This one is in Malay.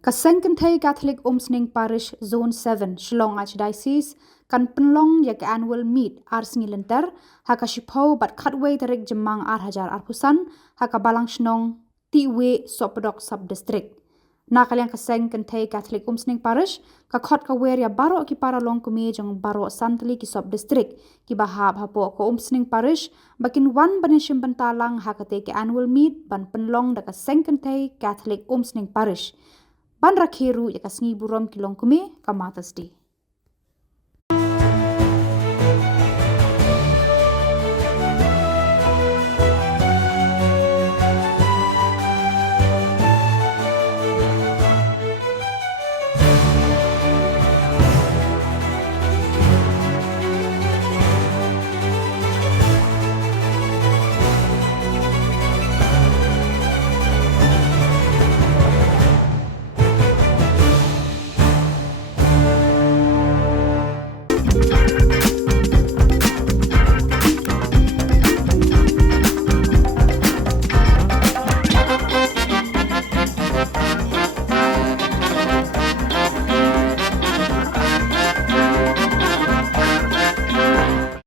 Ka Seng Kynthei Catholic Umsning Parish Zone 7 Shillong Archdiocese kan penlong ya ke annual meet Sngewbha haka shipau bat khatway tarik jemang hajar arpusan haka balang shnong tiwe sopodok sub district. Na kalian ka Seng Kynthei Catholic Umsning Parish ka Khot ka wer ya baro ki para long kume jong baro santli ki sub district ki bahab hapo ko Umsning Parish bakin wan banishim bantalang haka te ke annual meet ban penlong da ka Seng Kynthei Catholic Umsning Parish. Ban rakheru ya ka Sngewbha kilong kume ka matas di.